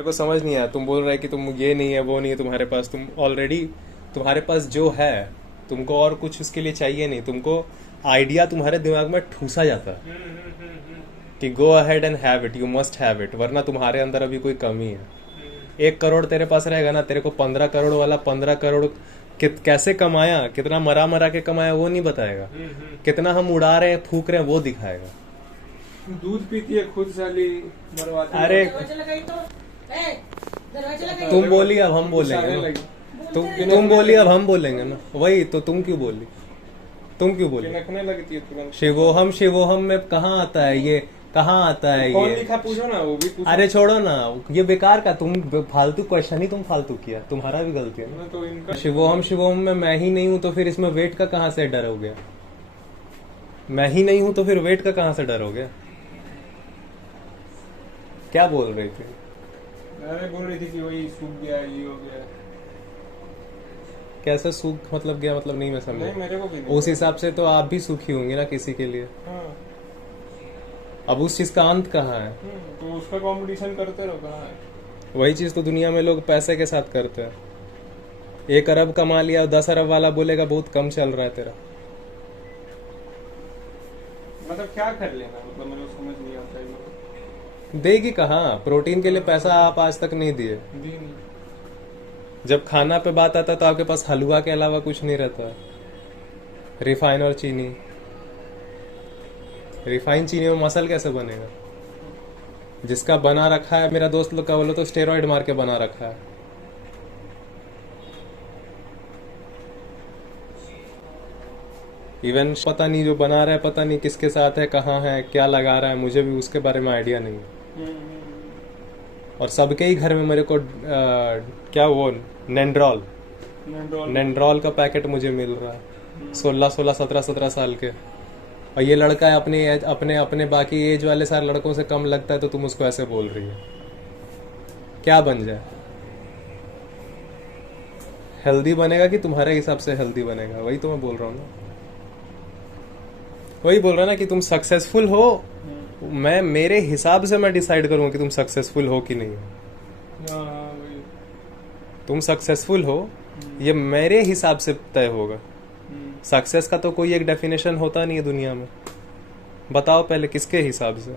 मेरे को समझ नहीं आया, तुम बोल रहे कि तुम ये नहीं है वो नहीं है तुम्हारे पास, तुम ऑलरेडी तुम्हारे पास जो है, तुमको और कुछ उसके लिए चाहिए नहीं, तुमको आइडिया तुम्हारे दिमाग में ठूसा जाता है कि go ahead and have it, you must have it, वरना तुम्हारे अंदर अभी कोई कमी है। 1 करोड़ तेरे पास रहेगा ना, तेरे को 15 करोड़ वाला 15 करोड़ कैसे कमाया, कितना मरा मरा के कमाया वो नहीं बताएगा, कितना हम उड़ा रहे हैं फूक रहे हैं वो दिखाएगा। दूध पीती है खुद साली मरवाती है। अरे तुम बोली अब हम बोलेंगे ना, तुम बोली अब हम बोलेंगे ना, वही तो तुम क्यों बोली, तुम क्यों बोली? रखने लगती है तुरंत। शिवोहम शिवोहम में कहाँ आता है ये, कहाँ आता है कौन ये? लिखा पूछो ना, वो भी पूछो। अरे छोड़ो ना, ये बेकार का तुम फालतू क्वेश्चन ही तुम फालतू किया, तुम्हारा भी गलती है ना। तो इनका शिवोहम शिवोहम में मैं ही नहीं हूं तो फिर इसमें वेट का कहाँ से डर हो गया? मैं ही नहीं हूं तो फिर वेट का कहाँ से डर हो गया? क्या बोल रही थी? अरे बोल रही थी कि वही सूख गया, ये हो गया। कैसे सूख मतलब गया, मतलब नहीं मैं समझा। नहीं मेरे को भी नहीं। उस हिसाब से तो आप भी सुखी होंगे ना किसी के लिए। हाँ। अब उस चीज का अंत कहाँ है? तो उसका कंपटीशन करते रहो, कहाँ है? वही चीज तो दुनिया में लोग पैसे के साथ करते हैं। 1 अरब कमा लिया, 10 अरब वाला बोलेगा बहुत कम चल रहा है तेरा। मतलब क्या कर लेना, मतलब मेरे को समझ नहीं आता है। देगी कहाँ? प्रोटीन के लिए पैसा आप आज तक नहीं दिए। दी नहीं। जब खाना पे बात आता तो आपके पास हलवा के अलावा कुछ नहीं रहता है। रिफाइन और चीनी, रिफाइन चीनी में मसल कैसे बनेगा? जिसका बना रखा है, मेरा दोस्त लोग का बोलो तो स्टेरॉइड मार के बना रखा है। इवन पता नहीं जो बना रहा है पता नहीं किसके साथ है, कहाँ है, क्या लगा रहा है, मुझे भी उसके बारे में आइडिया नहीं है। और सबके ही घर में मेरे को क्या वो नेंड्रॉल नेंड्रॉल का पैकेट मुझे मिल रहा है, 16 17 साल के। और ये लड़का है अपने अपने बाकी एज वाले सारे लड़कों से कम लगता है, तो तुम उसको ऐसे बोल रही है। क्या बन जाए? हेल्दी बनेगा कि तुम्हारे हिसाब से हेल्दी बनेगा? वही तो मैं बोल रहा हूँ ना, वही बोल रहा ना कि तुम सक्सेसफुल हो, मैं मेरे हिसाब से मैं डिसाइड करूंगा कि तुम सक्सेसफुल हो कि नहीं हो। तुम सक्सेसफुल हो ये मेरे हिसाब से तय होगा। सक्सेस का तो कोई एक डेफिनेशन होता नहीं है दुनिया में। बताओ पहले किसके हिसाब से?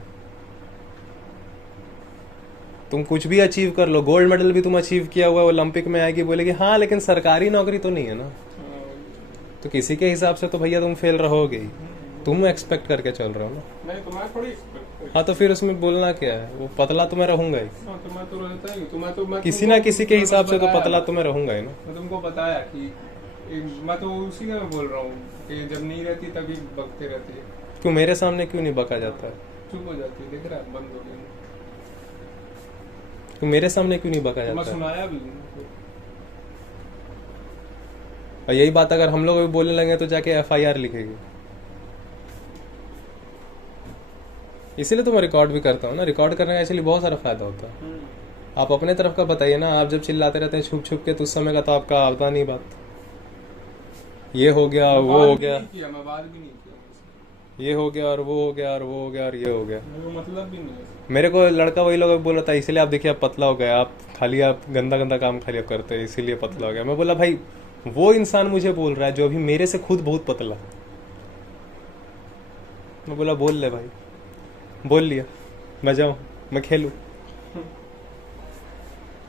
तुम कुछ भी अचीव कर लो, गोल्ड मेडल भी तुम अचीव किया हुआ है, ओलंपिक में आएगी, बोलेगी हाँ लेकिन सरकारी नौकरी तो नहीं है ना। तो किसी के हिसाब से तो भैया तुम फेल रहोगे ही। तुम एक्सपेक्ट करके चल रहे हो ना। नहीं तुम्हारा थोड़ी expect हाँ तो फिर उसमें बोलना क्या है? वो पतला तो मैं रहूंगा ही। हाँ, तुम्हारा तो रहता ही। मैं किसी ना किसी के हिसाब से तो पतला तो मैं रहूंगा ही ना। मैं तुमको बताया कि मैं तो उसी का बोल रहा हूँ कि जब नहीं रहती तभी बकते रहती है। क्यों मेरे सामने क्यों नहीं बका जाता है? चुप हो जाती है, दिख रहा है, बंद हो गई। क्यों मेरे सामने क्यों नहीं बका मैं जाता है? सुनाया भी। और यही बात अगर हम लोग भी बोलने लगे तो जाके FIR लिखेगी। इसीलिए तो मैं रिकॉर्ड भी करता हूँ ना। रिकॉर्ड करने का एक्चुअली बहुत सारा फायदा होता है। आप अपने तरफ का बताइए ना। आप जब चिल्लाते रहते हैं छुप छुप के तो उस समय का तो आपका आता नहीं बात। ये हो गया, वो हो गया, मैं बात भी नहीं किया। ये हो गया और वो हो गया और वो हो गया और ये हो गया। मेरे को मतलब भी नहीं है। मेरे को लड़का वही लोग बोल रहा था इसीलिए आप देखिए आप पतला हो गए, आप खाली आप गंदा गंदा काम खाली आप करते हैं इसीलिए पतला हो गया। मैं बोला भाई वो इंसान मुझे बोल रहा है जो अभी मेरे से खुद बहुत पतला। मैं बोला बोल ले भाई, बोल लिया, मैं जाऊं, मैं खेलूं।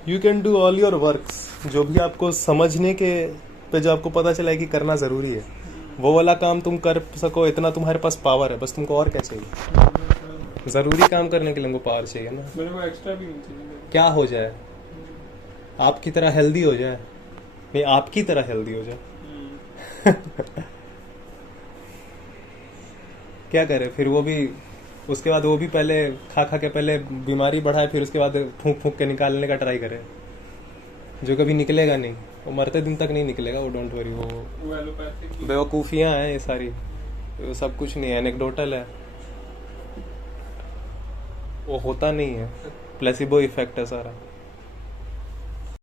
You can do all your works. जो भी आपको समझने के पे जो आपको पता चला है कि करना जरूरी है, वो वाला काम तुम कर सको, इतना तुम्हारे पास पावर है। बस तुमको और क्या चाहिए? जरूरी काम करने के लिए तुमको पावर चाहिए ना। मेरे को एक्स्ट्रा भी नहीं चाहिए। क्या हो जाए? आपकी तरह हेल्दी हो जाए, नहीं आपकी तरह हेल्दी हो जाए। क्या करे फिर? वो भी उसके बाद वो भी पहले खा खा के पहले बीमारी बढ़ाए, फिर उसके बाद फूंक फूंक के निकालने का ट्राई करे, जो कभी निकलेगा नहीं। वो मरते दिन तक नहीं निकलेगा वो, डोंट वरी। वो एलोपैथिक बेवकूफ़ियाँ हैं ये सारी, वो सब कुछ नहीं है, एनेक्डोटल है, वो होता नहीं है, प्लेसिबो इफेक्ट है सारा।